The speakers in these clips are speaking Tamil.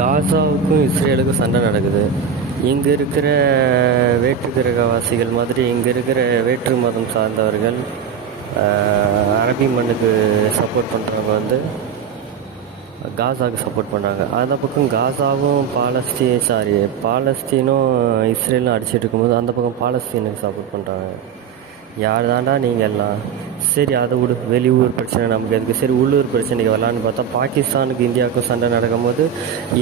காசாவுக்கும் இஸ்ரேலுக்கும் சண்டை நடக்குது. இங்கே இருக்கிற வேற்று கிரகவாசிகள் மாதிரி இங்கே இருக்கிற வேற்று மதம் சார்ந்தவர்கள் அரபி மண்ணுக்கு சப்போர்ட் பண்ணுறவங்க வந்து காசாவுக்கு சப்போர்ட் பண்ணுறாங்க. அந்த பக்கம் காசாவும் பாலஸ்தீனும் இஸ்ரேலும் அடிச்சிட்டு இருக்கும்போது அந்த பக்கம் பாலஸ்தீனுக்கு சப்போர்ட் பண்ணுறாங்க. யார் தாண்டா நீங்கள் எல்லாம்? சரி, அதை விடு, வெளியூர் பிரச்சனை நமக்கு எதுக்கு? சரி, உள்ளூர் பிரச்சனைக்கு வரலான்னு பார்த்தா பாகிஸ்தானுக்கு இந்தியாவுக்கும் சண்டை நடக்கும்போது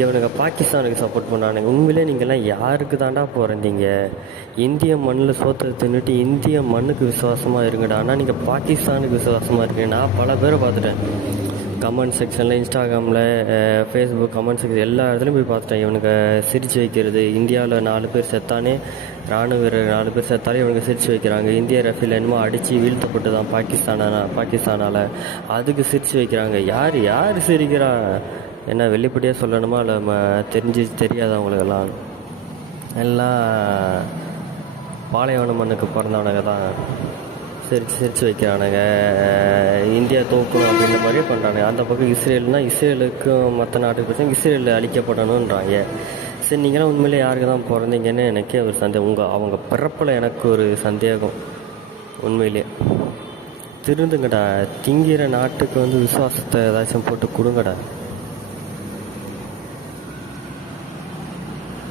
இவனுங்க பாகிஸ்தானுக்கு சப்போர்ட் பண்ணானுங்க. உண்மையிலே நீங்கள்லாம் யாருக்கு தாண்டா பிறந்தீங்க? இந்திய மண்ணில் சோத்தை தின்னுட்டு இந்திய மண்ணுக்கு விசுவாசமாக இருங்கடா. ஆனால் நீங்கள் பாகிஸ்தானுக்கு விசுவாசமாக இருக்கீங்க. நான் பல பேரை பார்த்துட்டேன். கமெண்ட் செக்ஷனில், இன்ஸ்டாகிராமில், ஃபேஸ்புக் கமெண்ட் செக்ஷன் எல்லா இடத்துலையும் போய் பார்த்துட்டேன். இவனுக்கு சிரித்து வைக்கிறது. இந்தியாவில் 4 பேர் செத்தானே, இராணுவ வீரர் 4 பேர் செத்தாலே இவனுக்கு சிரித்து வைக்கிறாங்க. இந்திய ரஃபேல் என்னமோ அடித்து வீழ்த்தப்பட்டு தான் பாகிஸ்தானால் அதுக்கு சிரித்து வைக்கிறாங்க. யார் சிரிக்கிறா? என்ன வெளிப்படையாக சொல்லணுமா? இல்லை தெரியாத அவங்களுக்கெல்லாம் எல்லாம் பாலைவன மண்ணுக்கு பிறந்தவனுங்க தான் சிரித்து வைக்கிறானுங்க. இந்தியா தோக்கணும் அப்படின்ற மாதிரியே பண்ணுறானுங்க. அந்த பக்கம் இஸ்ரேலுக்கும் மற்ற நாட்டுக்கு பிரச்சனை, இஸ்ரேல் அழிக்கப்படணுன்றாங்க. சரி, நீங்களாம் உண்மையிலே யாருக்கு தான் பிறந்தீங்கன்னு எனக்கே ஒரு சந்தேகம். அவங்க பிறப்பில் எனக்கு ஒரு சந்தேகம். உண்மையிலே திருந்துங்கடா. திங்கிற நாட்டுக்கு வந்து விசுவாசத்தை ஏதாச்சும் போட்டு கொடுங்கடா.